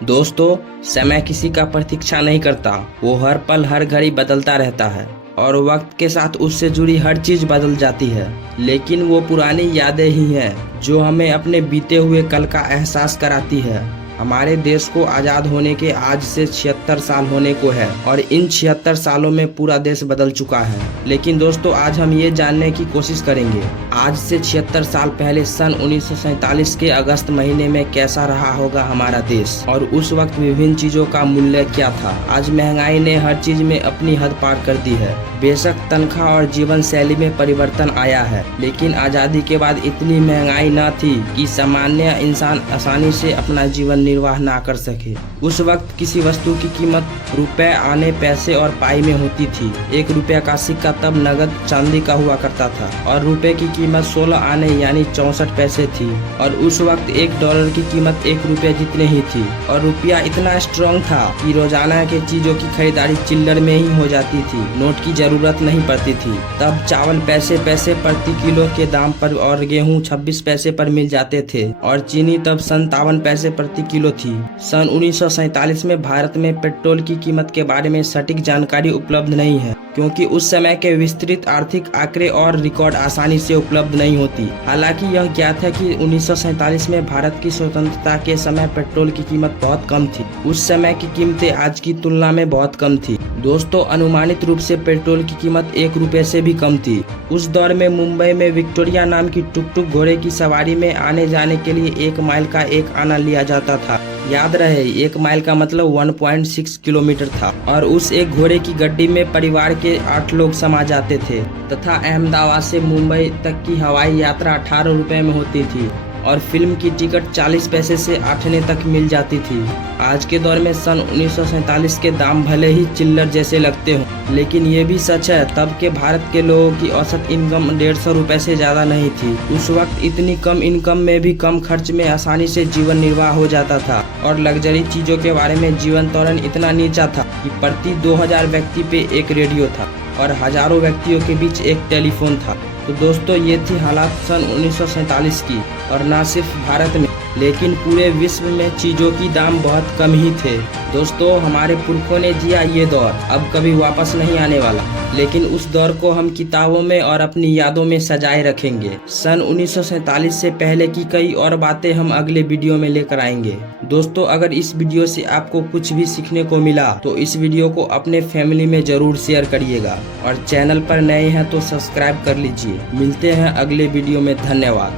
दोस्तों, समय किसी का प्रतीक्षा नहीं करता। वो हर पल हर घड़ी बदलता रहता है और वक्त के साथ उससे जुड़ी हर चीज बदल जाती है। लेकिन वो पुरानी यादें ही हैं जो हमें अपने बीते हुए कल का एहसास कराती है। हमारे देश को आज़ाद होने के आज से 76 साल होने को है और इन 76 सालों में पूरा देश बदल चुका है। लेकिन दोस्तों, आज हम ये जानने की कोशिश करेंगे आज से 76 साल पहले सन 1947 के अगस्त महीने में कैसा रहा होगा हमारा देश और उस वक्त विभिन्न चीजों का मूल्य क्या था। आज महंगाई ने हर चीज में अपनी हद पार कर दी है। बेशक तनख्वाह और जीवन शैली में परिवर्तन आया है, लेकिन आज़ादी के बाद इतनी महंगाई न थी कि सामान्य इंसान आसानी से अपना जीवन निर्वाह ना कर सके। उस वक्त किसी वस्तु की कीमत रुपए आने पैसे और पाई में होती थी। 1 रुपया का सिक्का तब नगद चांदी का हुआ करता था और रुपए की कीमत 16 आने यानी 64 पैसे थी और उस वक्त $1 की कीमत 1 रुपया जितने ही थी। और रुपया इतना स्ट्रॉन्ग था कि रोजाना के चीजों की खरीदारी चिल्लर में ही हो जाती थी। नोट की जरूरत नहीं पड़ती थी। तब चावल पैसे प्रति किलो के दाम पर और गेहूं 26 पैसे पर मिल जाते थे और चीनी तब 57 पैसे प्रति किलो थी। सन 1947 में भारत में पेट्रोल की कीमत के बारे में सटीक जानकारी उपलब्ध नहीं है, क्योंकि उस समय के विस्तृत आर्थिक आंकड़े और रिकॉर्ड आसानी से उपलब्ध नहीं होती। हालांकि यह ज्ञात है कि 1947 में भारत की स्वतंत्रता के समय पेट्रोल की कीमत बहुत कम थी। उस समय की कीमतें आज की तुलना में बहुत कम थी। दोस्तों, अनुमानित रूप से पेट्रोल की कीमत 1 रुपये से भी कम थी। उस दौर में मुंबई में विक्टोरिया नाम की टुक घोड़े की सवारी में आने जाने के लिए 1 माइल का 1 आना लिया जाता था। याद रहे, 1 माइल का मतलब 1.6 किलोमीटर था और उस एक घोड़े की गड्डी में परिवार के 8 लोग समा जाते थे तथा अहमदाबाद से मुंबई तक की हवाई यात्रा 18 रुपए में होती थी और फिल्म की टिकट 40 पैसे से 8 आने तक मिल जाती थी। आज के दौर में सन 1947 के दाम भले ही चिल्लर जैसे लगते हों, लेकिन ये भी सच है तब के भारत के लोगों की औसत इनकम 150 रुपए से ज्यादा नहीं थी। उस वक्त इतनी कम इनकम में भी कम खर्च में आसानी से जीवन निर्वाह हो जाता था और लग्जरी चीजों के बारे में जीवन तौरण इतना नीचा था कि प्रति 2000 व्यक्ति पे एक रेडियो था और हजारों व्यक्तियों के बीच एक टेलीफोन था। तो दोस्तों, ये थी हालात सन 1947 की और न सिर्फ भारत में लेकिन पूरे विश्व में चीजों की दाम बहुत कम ही थे। दोस्तों, हमारे पुरखों ने जिया ये दौर अब कभी वापस नहीं आने वाला, लेकिन उस दौर को हम किताबों में और अपनी यादों में सजाए रखेंगे। सन 1947 से पहले की कई और बातें हम अगले वीडियो में लेकर आएंगे। दोस्तों, अगर इस वीडियो से आपको कुछ भी सीखने को मिला तो इस वीडियो को अपने फैमिली में जरूर शेयर करिएगा और चैनल पर नए हैं तो सब्सक्राइब कर लीजिए। मिलते हैं अगले वीडियो में। धन्यवाद।